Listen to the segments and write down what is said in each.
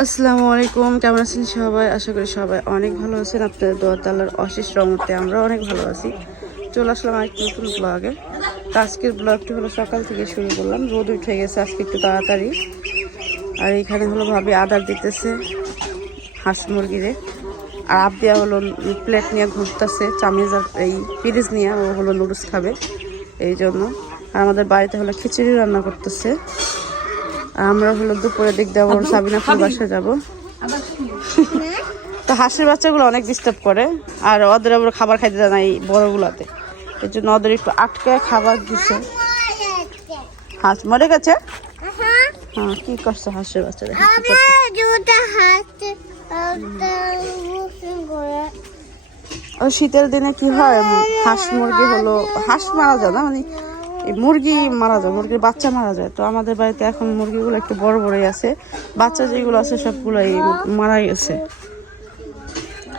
আসসালামু আলাইকুম, কেমন আছেন সবাই? আশা করি সবাই অনেক ভালো আছেন। আপনাদের দোয়া তাল্লার অশেষ রহমতে আমরা অনেক ভালো আছি। চলে আসলাম আরেকটি নতুন ব্লগে তো আজকের ব্লগটি হলো সকাল থেকে শুরু করলাম। রোদ উঠে গেছে, আজকে একটু তাড়াতাড়ি। আর এখানে হলো ভাবি আদার দিতেছে হাঁস মুরগিরে। আর আব্বিয়া হলো প্লেট নিয়ে ঘুরতেছে, চামিজ আর এই পিরিজ নিয়ে ও হলো নুডলস খাবে। এই জন্য। আর আমাদের বাড়িতে হলো খিচুড়ি রান্না করতেছে। আমরা হলো দুপুরে দিক দেবো সাবিনা ফুল বাসা যাব। তো হাঁসের বাচ্চাগুলো অনেক ডিস্টার্ব করে আর ওদের আবার খাবার খাইতে দেয় না এই বড়গুলাতে। এর জন্য ওদের একটু আটকে খাবার দিছে। হাঁস মরে গেছে? হ্যাঁ কি করছে হাঁসের বাচ্চা শীতের দিনে কি হয় হাঁস মুরগি হলো হাঁস মারা যায় না? মানে এই মুরগি মারা যায়, মুরগির বাচ্চা মারা যায়। তো আমাদের বাড়িতে এখন মুরগিগুলো একটু বড় বড়ই আছে। বাচ্চা যেগুলো আছে সবগুলোই মারা গেছে।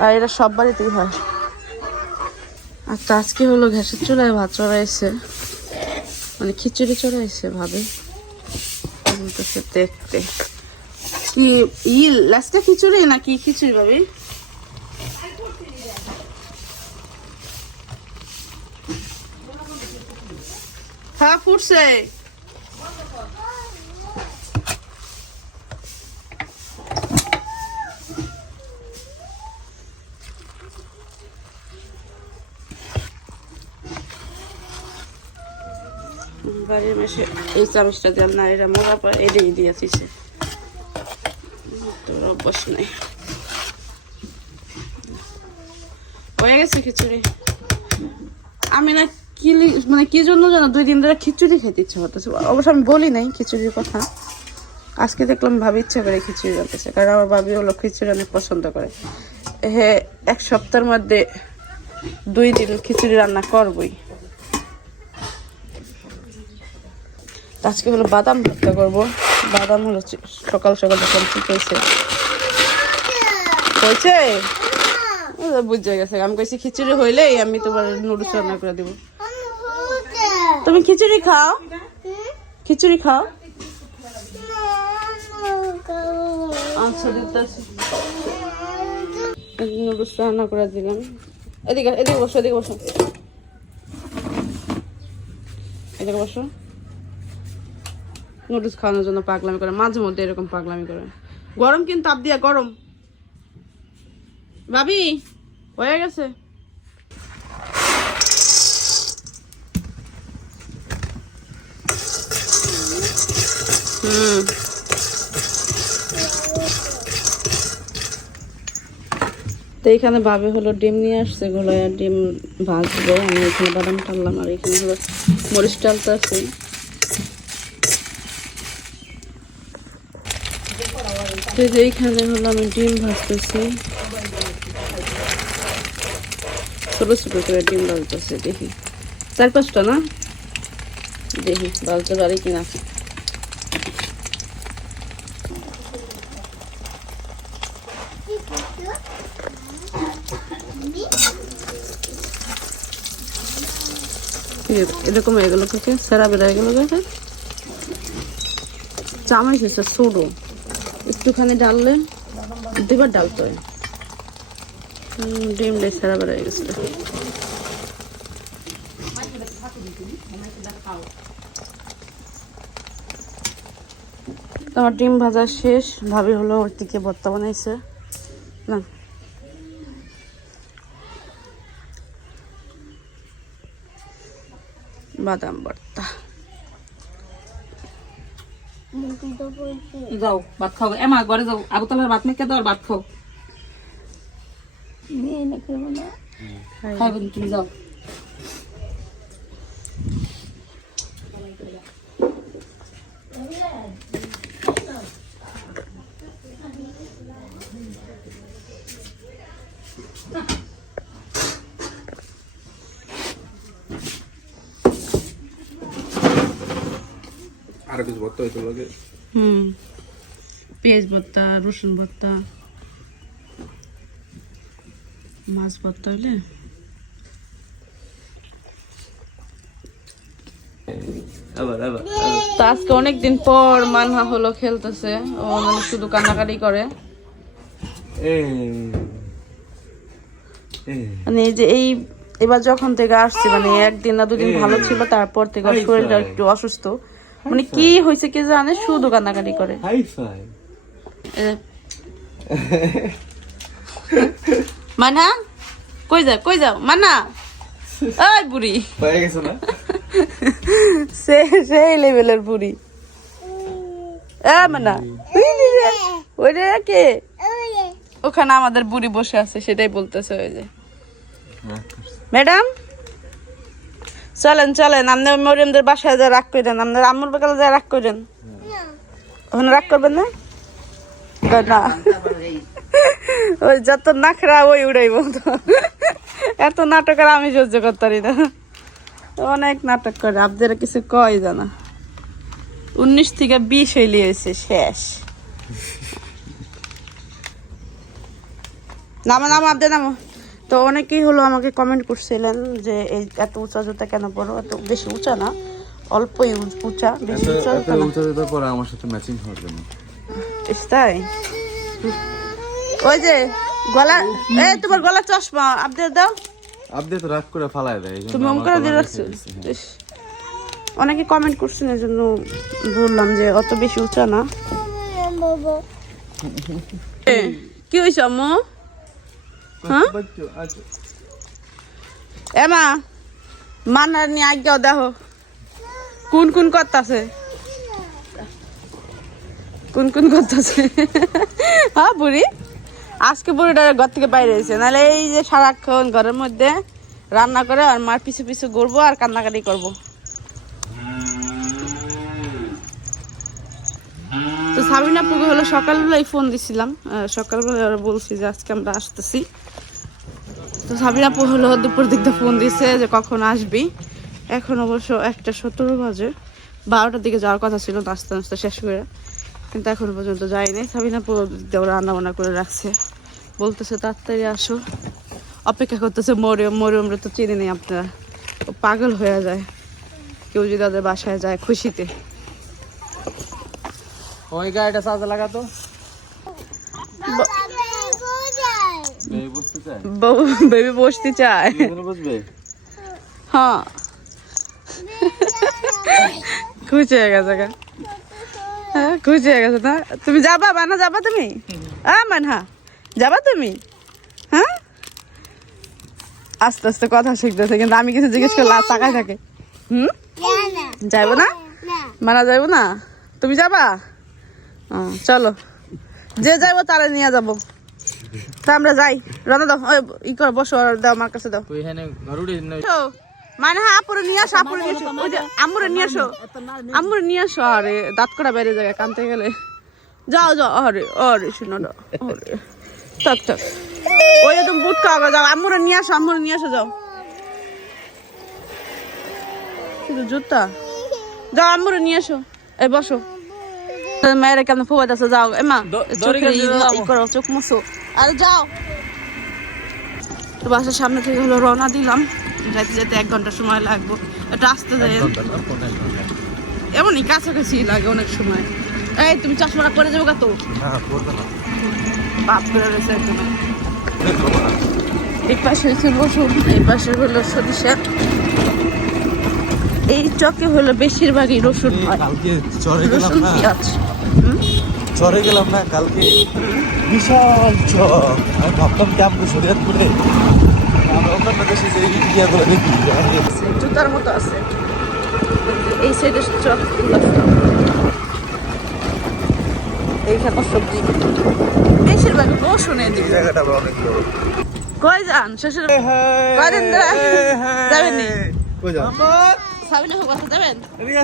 আর এটা সব বাড়িতেই হয়। আচ্ছা আজকে হলো ঘ্যাসের চুলায় ভাত চড়াইছে। মানে খিচুড়ি চড়াইছে ভাবে। দেখতে। কি, ই, লাস্টে খিচুড়ি নাকি খিচুড়ি ভাবি? হ্যাঁ ফুটছে। বাড়ির মেশে এই চামচটা দেন না এটা মরা পর এটাই দিয়েছিস তোর অভ্যাস নেই। হয়ে গেছে খিচুড়ি। আমি না কি মানে কি জন্য জানো দুই দিন ধরে খিচুড়ি খেতে ইচ্ছে হতেছে অবশ্য আমি বলি নাই খিচুড়ির কথা। আজকে দেখলাম ভাবি ইচ্ছা করে খিচুড়ি রাখতেছে কারণ আমার ভাবি হলো খিচুড়ি অনেক পছন্দ করে। হ্যাঁ এক সপ্তাহের মধ্যে দুই দিন খিচুড়ি রান্না করবই। আজকে হলো বাদাম ভর্তা করব। বাদাম হলো সকাল সকাল যখন ঠিক হয়েছে। হয়েছে? বুঝে গেছে। আমি কইছি খিচুড়ি হইলেই আমি তোমার নুডলস রান্না করে দেবো। তুমি খিচুড়ি খাও। খিচুড়ি খাও। আচ্ছা নুডলস রান্না করে দিলাম। এদিকে এদিকে বসো এদিকে বসো। এদিকে বসো। নুডলস খাওয়ানোর জন্য পাগলামি করে, মাঝে মধ্যে এরকম পাগলামি করে। গরম কিন্তু তাপ দিয়া, গরম। ভাবি, হয়ে গেছে? তো এখানে ভাবে হলো ডিম নিয়ে আসছে গুলো ডিম ভাজবো। আমি এখানে বাদাম টানলাম আর এখানে হলো মরিচ টালতে আছে। যে এইখানে হলো আমি ডিম ভাজতেছি। ছোট ছোট করে ডিম ভাজতেছে, দেখি। চার পাঁচটা না? দেখি, ভাজতে পারি কিনা। এরকম হয়ে গেল থেকে সেরা বেড়ে গেল দেখে। চামাইছ এসে ছোটো। একটুখানি ডাললে দুবার ডালতে হয়। হুম, ডিম দিয়ে সেরা বেড়ে গেছে। তো আমার ডিম ভাজা শেষ ভাবি হলো ওর দিকে ভর্তা বানাইছে। না বাদাম ভর্তা। যাও ভাত খাও। এমা ঘরে যাও। আবুতলার ভাত মেখে দাও আর ভাত খাও। খাইবেন তুমি যাও আরও কিছু ভর্তা হইতো লাগে হুম। পেঁয়াজ ভর্তা রসুন ভর্তা। মাছ ভর্তা হইলে? তো আজকে অনেকদিন পর মানহা হলো খেলতেছে। ও মানে শুধু কান্নাকাটি করে। এই এই। মানে এই যে এই এবার যখন থেকে আসছে মানে একদিন না দুদিন ভালো ছিল তারপর থেকে শরীরটা একটু অসুস্থ। মানে কি হয়েছে কি জানে? শুধু কান্নাকাটি করে। হাই ফাই মানা কই যাও কই যাও? মানা ওই বুড়ি। হয়ে গেছে না? সে সেই লেভেলের বুড়ি। এ মানা। ওই রে, ওই রে কে? ওখানে আমাদের বুড়ি বসে আছে সেটাই বলতেছে ওই যে। ম্যাডাম? চলেন চলেন, আপনি মরিয়মদের বাসায় যা রাগ করেন আপনার আম্মুর বাকালে যা রাগ করেন ওখানে রাগ করবেন না? না ওই যত নাখরা, ওই উড়াইব এত নাটক আর আমি সহ্য করতে পারি না। অনেক নাটক করে, আপনাদের কিছু কয় জানা? উনিশ থেকে বিশ হইলে হয়েছে শেষ। নামো নামো আপনাদের নামো। তো অনেকেই হলো আমাকে কমেন্ট করছিলেন যে এই এত উঁচা জুতা কেন পরো? এত বেশি উঁচা না অল্পই উঁচা বেশি উঁচা এত জুতা উঁচা জুতা পরে আমার সাথে ম্যাচিং হওয়ার জন্য। ইস, তাই? ওই যে গলা এই তোমার গলা চশমা আপডেট দাও। আপনি তো রাগ করে ফালাই দেয় তুমি অম করে দিয়ে রাখছো হ্যাঁ। অনেকে কমেন্ট করছেন এর জন্য বললাম যে অত বেশি উঁচা না। এ, কি হয়েছে আম্মু? হ্যাঁ? আচ্ছা। এমা মানার নিয়ে আজ্ঞাও দেখো কোন কোন করতেছে? কোন কোন করতেছে? হ্যাঁ বুড়ি। আজকে বুড়িটা ঘর থেকে বাইরে হয়েছে। নাহলে এই যে সারাক্ষণ ঘরের মধ্যে রান্না করে আর মার পিছু পিছু ঘুরবো আর কান্নাকাটি করব। তো সাবিনা পুকুর হলো সকালবেলায় ফোন দিছিলাম। সকালবেলায় ওরা বলছি যে আজকে আমরা আসতেছি। তো সাবিনা আপু হলো দুপুর দিকটা ফোন দিছে যে কখন আসবি। এখন অবশ্য একটা সতেরো বাজে। বারোটার দিকে যাওয়ার কথা ছিল নাস্তা নাস্তা শেষ করে কিন্তু এখনও পর্যন্ত যায়নি। সাবিনা দেও রান্না বান্না করে রাখছে। বলতেছে, তাড়াতাড়ি আসো। অপেক্ষা করতেছে, মরিয়ম মরিয়মরা তো চিনি নেই আপনারা। পাগল হয়ে যায়। কেউ যদি তাদের বাসায় যায় খুশিতে। ওই গাড়িটা চার্জে লাগাতো বেবি বসতে চায় বেবি বসতে চায়। কি হ্যাঁ। খুশি হয়ে গেছে গা। হ্যাঁ খুশি হয়ে গেছে। না তুমি যাবা বানা যাবা তুমি? হ্যাঁ মানহা যাবা তুমি? হ্যাঁ? আস্তে আস্তে কথা শিখতেছে কিন্তু আমি কিছু জিজ্ঞেস করলে আর তাকায় থাকে। হুম? যাইবো না? মানা যাইবো না? তুমি যাবা? চলো। যে যাইবো তারা নিয়ে যাব। তা আমরা যাই। রানা দাও ওই, ই করো বসো আর দাও আমার কাছে দাও। তুই এখানে ঘরুড়ি তো মানে হ্যাঁ আপুরে নিয়ে আসো আপুরে নিয়ে আসো। ওই যে আম্মুরে নিয়ে আসো। আম্মুরে নিয়ে আসো আরে দাঁত করা বাইরে জায়গায় কানতে গেলে। যাও যাও আরে আরে শুনো না আরে। থাক থাক। ওই তুমি বুট খাওয়া যাও। আম্মুরে নিয়ে আসো আম্মুরে নিয়ে আসো যাও। শুধু জুতা? যাও আম্মুরে নিয়ে আসো। এই বসো। মায়ের কেমন ফুয়াদ আছে যাও এমা চোখে ই করো চোখ মুছো আরে যাও তো বাসার সামনে থেকে হলো রওনা দিলাম যেতে যেতে এক ঘণ্টা সময় লাগবো এটা আসতে এমনই কাছাকাছি লাগে অনেক সময় এই তুমি চশমাটা করে যাব কত বাপ করে রয়েছে একদম এই পাশে হচ্ছে রসুন এই পাশে হলো সরিষা এই চকে হলো বেশিরভাগই রসুন হয় রসুন পেঁয়াজ চরে গেলাম না কালকে বিশাল চর। আমি ভাবতাম ক্যাম্প শরীয়তপুরে। আমরা অন্যান্য দেশে যে ইন্ডিয়াগুলো দেখি জুতার মতো আছে। এই সাইডে চক এইখানে সবজি। বেশিরভাগ রসুন এদিকে। জায়গাটা আবার অনেক বড়। কই যান? শ্বশুর কয়দিন যাবেন নি কই যাও সাবিনা হোক যাবেন? এদিকে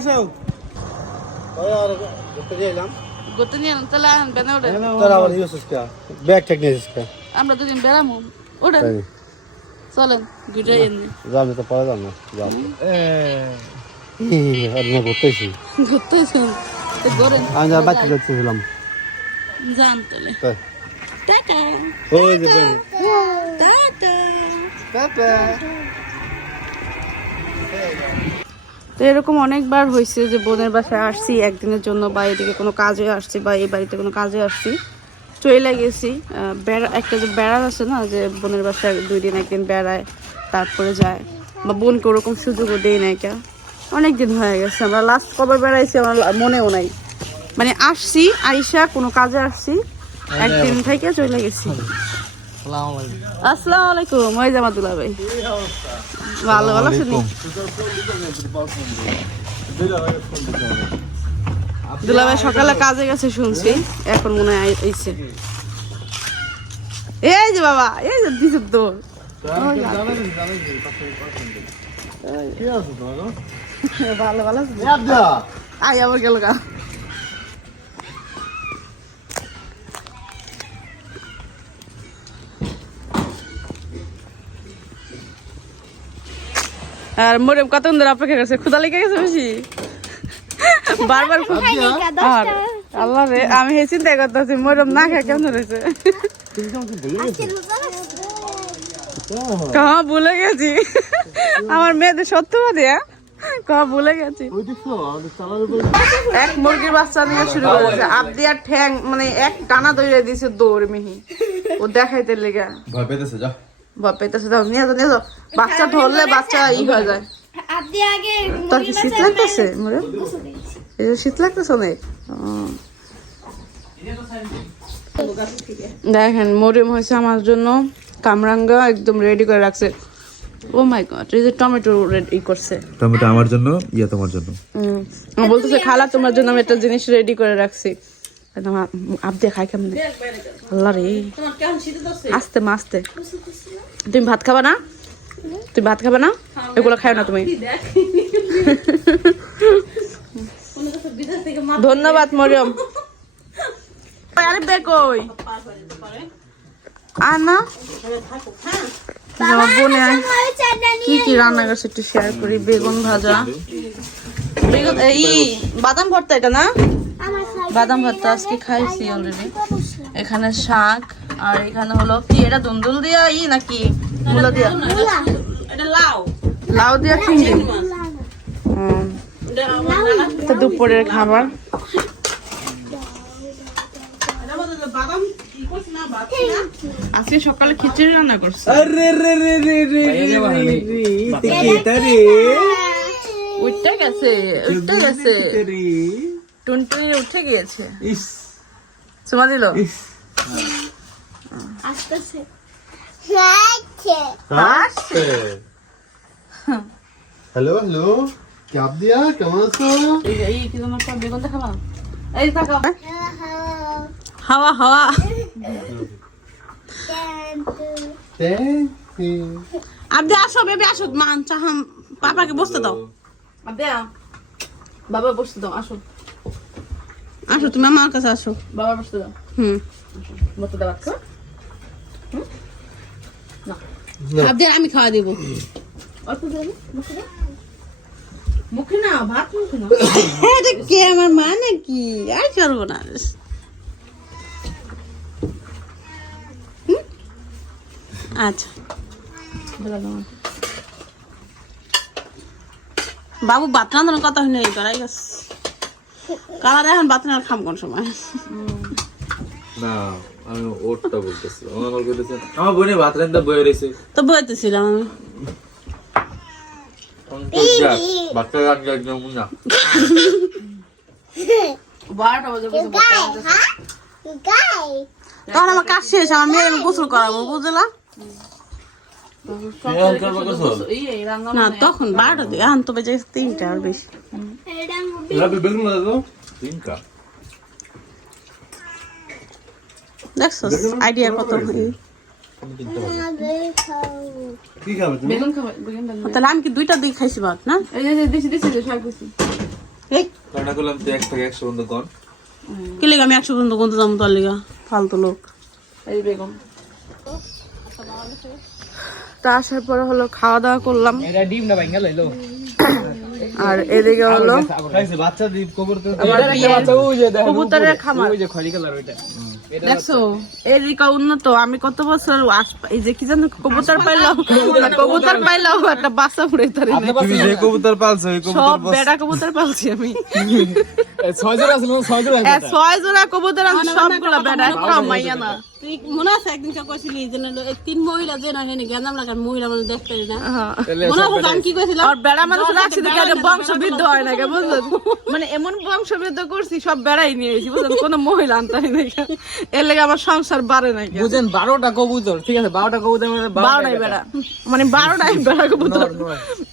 ঘুরতে নিয়ে এলাম তাহলে আনবে না ওটা তাহলে আবার ইউজ কা ব্যাগ টেক নিয়ে কা আমরা দুদিন বেড়ামু ওটা চলেন ঘুরে এনে যাবে তো পরে যাব যাব আমি ঘুরতেছি ঘুরতেছি তো ঘরেন আমি তো এরকম অনেকবার হয়েছে যে বোনের বাসায় আসছি একদিনের জন্য বা এদিকে কোনো কাজে আসছি বা এই বাড়িতে কোনো কাজে আসছি। চলে গেছি। বেড়া একটা যে বেড়ার আছে না যে বোনের বাসায় দুই দিন একদিন বেড়ায় তারপরে যায়। বা বোনকে ওরকম সুযোগও দেয় না কে অনেক দিন হয়ে গেছে আমরা লাস্ট কবে বেড়াইছি আমার মনেও নাই। মানে আসছি আইসা কোনো কাজে আসছি একদিন থেকে চলে গেছি। আসসালামু আলাইকুম। ওই জামাতুল্লাহ ভাই। ভালো ভালো শুনি দুলাভাই সকালে কাজে গেছে শুনছি এখন মনে হয় আইছে। এই যে বাবা এই যে দিছে তো। ভালো ভালো। আই আবার গেল গা। আর মরিয়ম কতক্ষণ ধরে অপেক্ষা করছে? ক্ষুদা লেগে গেছে বেশি? বারবার আর আল্লাহ রে আমি এই চিন্তা করতেছি মরিয়ম না খায় কেমন রয়েছে? কহা ভুলে গেছি। আমার মেয়েদের সত্যবাদী হ্যাঁ? কহা ভুলে গেছি। এক মুরগির বাচ্চা নিয়ে শুরু করেছে। আবদিয়ার ঠ্যাং মানে এক টানা দৌড়ে দিয়েছে দৌড় মিহি। ও দেখাইতে লেগে। ভয় পেতেছে যা। বাপ দাও নিয়ে যাও নিয়ে যাও। বাচ্চা ধরলে বাচ্চা ই হয়ে যায়। আপনি আগে তোর কি শীত লাগতেছে মরে এই যে শীত লাগতেছে অনেক। দেখেন মরিম হয়েছে আমার জন্য। কামরাঙ্গা একদম রেডি করে রাখছে। ও মাই গড এই যে টমেটো রেডি করছে। টমেটো আমার জন্য ইয়া তোমার জন্য। বলতেছে খালা তোমার জন্য আমি একটা জিনিস রেডি করে রাখছি। খাই রে। মা তুমি ভাত খাবা না? তুমি ভাত খাবা না? এগুলো খাও না তুমি। ধন্যবাদ, মরিয়ম। না বোনে কি কি শেয়ার করি। বেগুন ভাজা। বেগুন এই, বাদাম ভর্তা এটা না? বাদাম ভর্তা আজকে খাইছি অলরেডি এখানে শাক আর এখানে হলো কি এটা দুন্দুল দিয়া ই নাকি? মূলা দিয়া। এটা লাউ। লাউ দিয়া চিংড়ি। হুম। তো দুপুরের খাবার। আজকে সকালে খিচুড়ি রান্না করছে। আরে রে রে রে রে রে উঠতে গেছে উঠতে গেছে। টুনটুনি উঠে গিয়েছে। ইস। চুমা দিল? আসতেছে। আসছে। Hello hello. দিয়া কেমন আছো? এই কি একটা বেগুন দেখাবা এই থাকো। হাওয়া হাওয়া। ইউ আবদে আসো বেবি আসো। মান চাহাম পাপাকে বসতে দাও। আবদে বাবা বসতে দাও আসো। আসো তুমি আমার কাছে আসো। বাবা বসতে দাও হুম। বসতে দাও আচ্ছা না। আমি খাওয়া দিব। অল্প মুখে দাও। মুখে না ভাত মুখে না। এটা কে আমার মা নাকি? আর চলবো না। আচ্ছা। বাবু ভাত রান্ধানোর কথা এই করাই গেছে। কালার এখন ভাত রান্না খাম কোন সময়? না আমি ওরটা বলতেছি। আমার বল করতেছে আমার বোনে ভাত রান্না বয়ে রয়েছে। তো বইতেছিলাম আমি। বাচ্চা রান্না একদম না বারোটা বাজে তখন আমার কাজ শেষ আমার মেয়ের গোসল করাবো বুঝলা? না তখন বারোটা দিয়ে এখন তো বেজে তিনটা আর বেশি। দেখছ আইডিয়া কত তাহলে আমি কি দুইটা দিকে খাইছি ভাত না? কি লেগে আমি একশো পর্যন্ত কোনতে যাব তার লেগা? ফালতু লোক। এই বেগুন। তা আসার পরে হলো খাওয়া দাওয়া করলাম। এটা ডিম না ভাঙ্গা লইলো? আর এদিকে হলো কবুতরের খামার। দেখছ? এদিকে উন্নত আমি কত বছর এই যে কি জানো কবুতর পাইলাম কবুতর পাইলাম একটা বাসা উড়ে তারি না। তুমি যে কবুতর পালছো সব বস বেড়া কবুতর পালছি আমি। ছয় জোড়া ছয় জোড়া ছয় জোড়া কবুতর আমি সবগুলা বেড়া একটা মাইয়া না। তুই মনে আছে একদিন কে কইছিলি যে তিন মহিলা যে না হেনে গেন্দাম লাগার মহিলা মানুষ দেখতে না? হ্যাঁ। মনে আছে আমি কি কইছিলাম? আর বেড়া মানুষ রাখছি দেখে একটা বংশবৃদ্ধ হয় না বুঝলেন? মানে এমন বংশবৃদ্ধ করছি সব বেড়াই নিয়ে এসেছি বুঝলেন? কোনো মহিলা আনতাই না এর লেগে আমার সংসার বাড়ে না বুঝেন বারোটা কবুতর ঠিক আছে? বারোটা কবুতর মধ্যে বারোটাই বেড়া। মানে বারোটাই বেড়া কবুতর।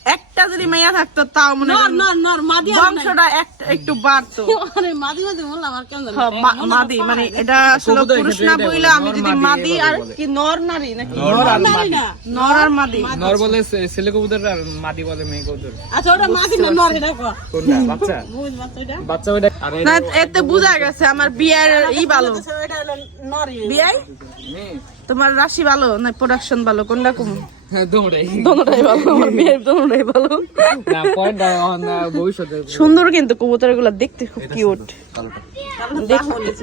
একটা যদি মেয়া থাকতো তাও মনে নর নর নর মাদি বংশটা একটু বাড়তো। আরে মাদি মাদি বললাম আর হ্যাঁ, মাদি মানে এটা আসলে পুরুষ না এটা বইলে আমি যদি মাদি আর কি নর নারী নাকি? মাদি। নর আর মাদি। নর বলে ছেলে কবুতর আর মাদি বলে মেয়ে কবুতর। আচ্ছা ওটা মাদি না নর এটা কোনটা? বাচ্চা? বুঝ বাচ্চা এটা বাচ্চা আর না এতে বোঝা গেছে আমার বিয়ের ই ভালো। ওটা হলো নর বিয়াই? মেয়ে। তোমার রাশি ভালো না প্রোডাকশন ভালো? কোনটা কম? হ্যাঁ দুটাই। ভালো আমার বিয়ের দোনোটাই ভালো। না পয়েন্ট ভবিষ্যতে সুন্দর কিন্তু কবুতরগুলা দেখতে খুব কিউট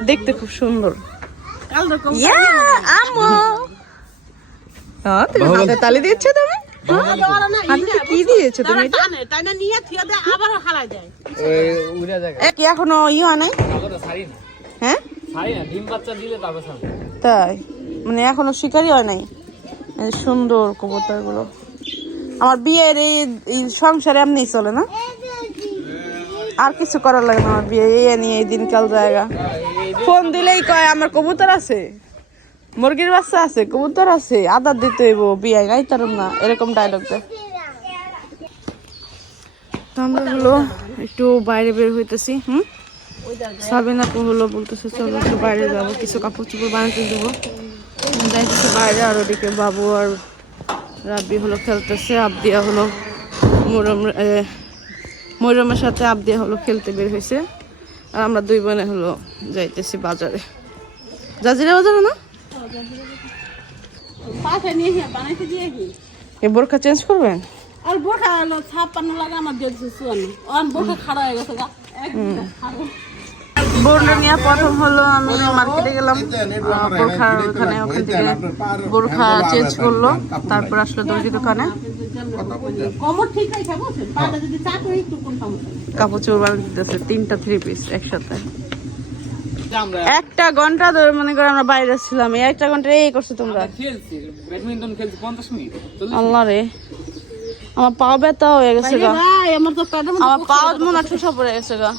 দেখতে খুব সুন্দর। ইয়া হ্যাঁ তুমি হাতে তালি দিচ্ছ তুমি? কি দিয়েছ তুমি এটা? টানে তাই না নিয়ে থিয়া দেয় আবার হালাই দেয় ওই উড়া জায়গা এ, কি এখনও ই নাই? হ্যাঁ? ছাড়ি না ডিম বাচ্চা দিলে তারপর ছাড়ি তাই? মানে এখনও শিকারই হয় নাই। সুন্দর কবুতরগুলো আমার বিয়ের এই সংসারে এমনি চলে না? আর কিছু করার লাগে না আমার বিয়ে, এই নিয়ে এই দিনকাল জায়গা। ফোন দিলেই কয়, আমার কবুতর আছে। মুরগির বাচ্চা আছে, কবুতর আছে। আদার দিতে হইব, বিয়ে নাই তার না। এরকম ডায়লগ দেয় তো আমরা হলো একটু বাইরে বের হইতেছি, হুম? সাবিনা হলো বলতেছে, চলো একটু বাইরে যাব, কিছু কাপড় চোপড় বানাতে দেবো যাইতেছে বাইরে আর ওদিকে বাবু আর রাব্বি হলো খেলতেছে আবদিয়া হলো মরম মরমের সাথে আবদিয়া হলো খেলতে বের হয়েছে আর আমরা দুই বোনে হলো যাইতেছি বাজারে। জাজিরা বাজারে না? এই বোরখা চেঞ্জ করবেন? আর বোরখা ছাপ্পান্ন লাগা আমার দেড় চুয়ান্ন। বোরখা খাড়া হয়ে গেছে একদম নিয়ে প্রথম হলো আমি মার্কেটে গেলাম বোরখার ওখানে ওখান থেকে বোরখা চেঞ্জ করল তারপর আসলো দর্জি দোকানে। কমর ঠিক আছে বুঝছেন পাটা যদি চাকরি একটু কোন সমস্যা কাপড় বানিয়ে দিতেছে তিনটা থ্রি পিস একসাথে। একটা ঘণ্টা ধরে মনে করে আমরা বাইরে ছিলাম এই একটা ঘণ্টা এই করছ তোমরা। ব্যাডমিন্টন খেলছি পঞ্চাশ মিনিট আল্লাহ রে আমার পাও ব্যথা হয়ে গেছে গা। আমার পাও মনে হয় ঠুসা পড়ে গেছে গা।